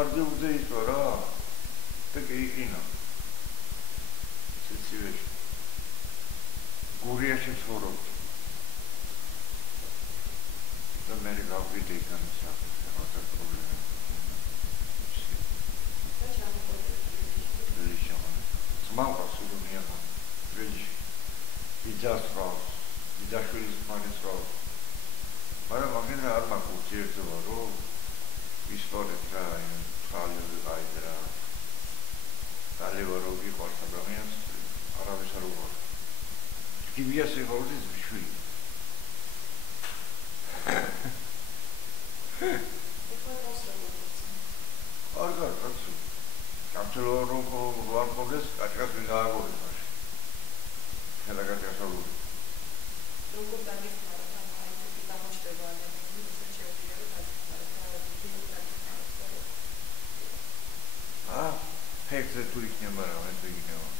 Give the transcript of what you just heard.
ხარჯი უძე ისო რა და კეიკინა სიცივეში გურიაში ცხოვრობდი და მე გავყიდე იქან საფრთხე რა პრობლემა Малко сумнია ვეჯი იძას ყავს იძაშვილის მარის ყავს მაგრამ მაგენ არ მაქვს ერთობა რომ ისტორიით რა ხალხი გაიძრა დალევა რო გიყვარს ადამიანს არავის არ უყვარს კიბია სიხორულის შვილი არ კაცო Captolo ruang progres, atrás de la agua. En la calle Salud. Ah, hexe turismo para